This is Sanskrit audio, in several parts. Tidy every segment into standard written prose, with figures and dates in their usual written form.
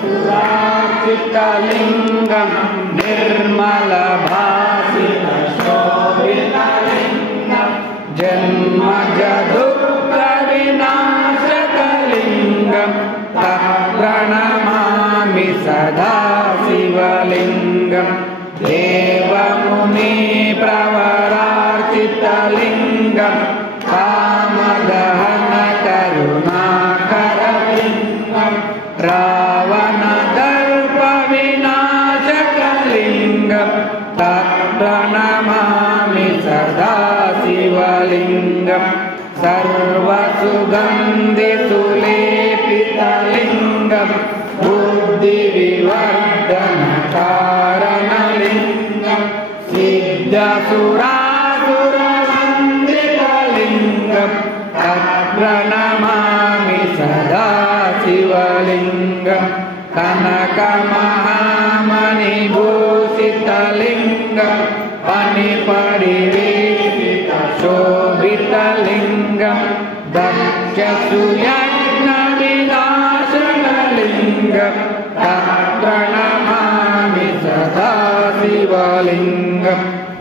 सुरार्चितलिङ्गं निर्मलभासितशोभितलिङ्गं जन्मजदुःखविनाशकलिङ्गं तत्प्रणमामि सदा शिवलिङ्गं देवमुनिप्रवरार्चितलिङ्गं कामदहनकरुणाकरलिङ्गं रावणदर्पविनाशकलिङ्गं तत्प्रणमामि सदा शिवलिङ्गं सर्वसुगन्धिसुलेपितलिङ्गं बुद्धिविवर्धनकारणलिङ्गं सिद्धसुरासुरवन्दितलिङ्गं तत्प्रणमामि सदा शिवलिङ्गं कनकमहामणिभूषितलिङ्गं फणिपरिवेशितशोभितलिङ्गं दक्षसुयज्ञविनाशनलिङ्गं तत्प्रणमामि सदा शिवलिङ्गं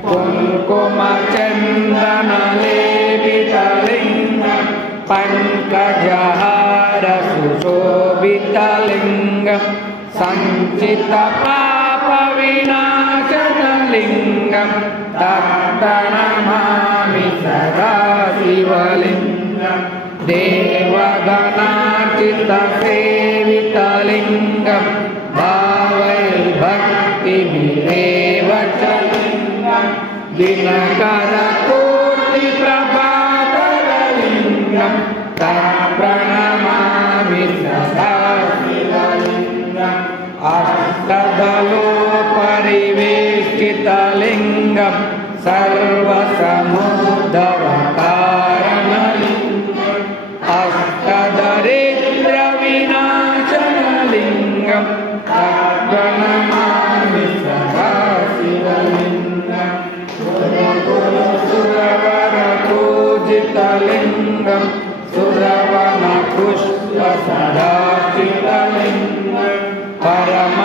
कुङ्कुमचन्दनलेपितलिङ्गं पङ्कजहारसुशोभितलिङ्गं सञ्चितपापविनाशनलिङ्गं तत्प्रणमामि सदा शिवलिङ्गं देवगणार्चितसेवितलिङ्गं भावैर्भक्तिभिरेव च लिङ्गं दिनकरकोटिप्रभाकरलिङ्गं तत्प्रणमामि सदा शिवलिङ्गम् अष्टदलोपरिवेष्टितलिङ्गं सर्वसमुद्धवकारणलिङ्गम् अष्टदरिद्रविनाशनलिङ्गं तत्प्रणमामि सदा शिवलिङ्गम् सुरवरपूजितलिङ्गं सुरवनपुष्पसदाचितलिङ्गं परम